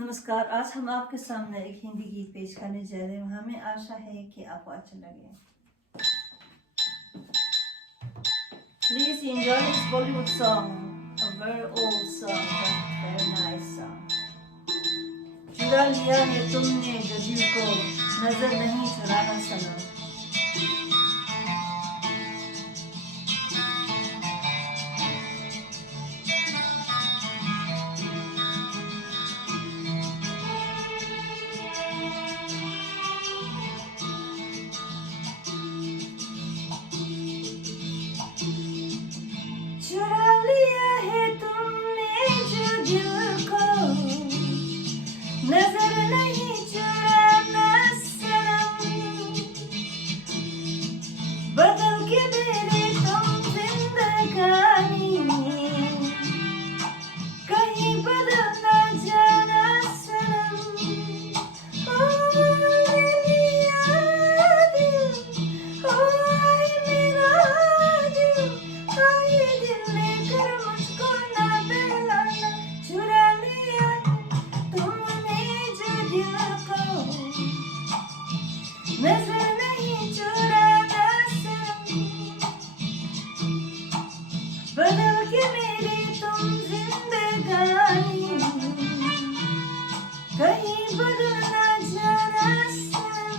नमस्कार। आज हम आपके सामने एक हिंदी गीत पेश करने जा रहे हैं। हमें आशा है कि आपको अच्छा लगे। Please enjoy this Bollywood song, a very old song, but very nice song. चुरा लिया है तुमने जो दिल को, नजर नहीं चुराना सनम। चुरा लिया है तुमने जो दिल को, नजर नहीं चुराना सनम। बदल के मेरे तुम जिंदगानी, कहीं बदल ना जाना सनम। ओ मेरा दिल, ओ मेरा दिल, आए दिल लेकर मुझको ना बहलाना। चुरा लिया तुमने जो दिल को, नजर नहीं चुराना सनम। बदल के मेरे तुम जिंदगानी, कहीं बदल ना जाना सनम।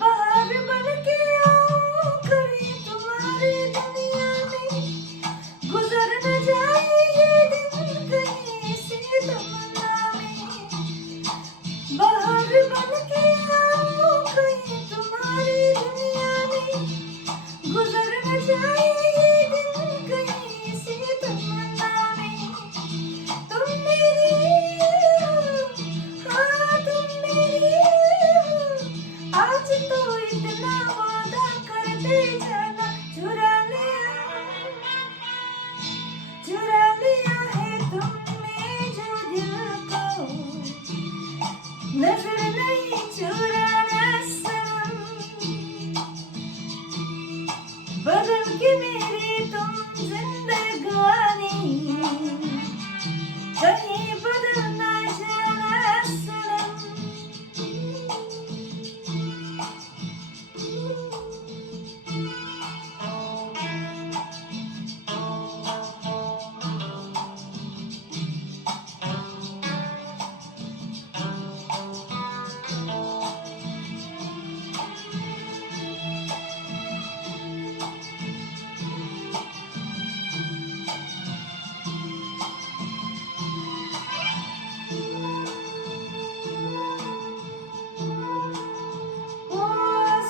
बाहर बन के आऊं कभी तुम्हारी दुनिया में, गुजर न जाए ये दिन कहीं से तमन्ना में। बाहर बन के आऊं कहीं तुम्हारी दुनिया में, गुजर न जाए ये दिन कहीं से तमन्ना में। तुम मेरी हो, हाँ तुम मेरी हो, आज तो इतना वादा कर दे जाना। चुरा लिया है तुमने जो दिल को, नजर नहीं चुराना सनम। बदल के मेरी तुम जिंदगानी, कहीं बदल ना जाना सनम।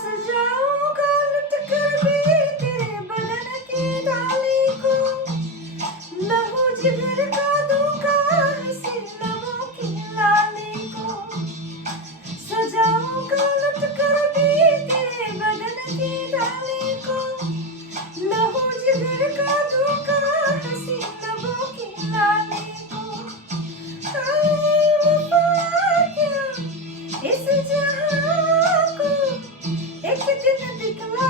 सजाऊंगा लुट कर भी तेरे बदन की डाली को, लहू जिगर का दूंगा हंसी लबों की लाली को। सजाऊंगा लुट कर भी तेरे बदन की डाली को, लहू जिगर का दूंगा हंसी लबों की लाली को। हाय वफा क्या इस जहां को, एक दिन दिखला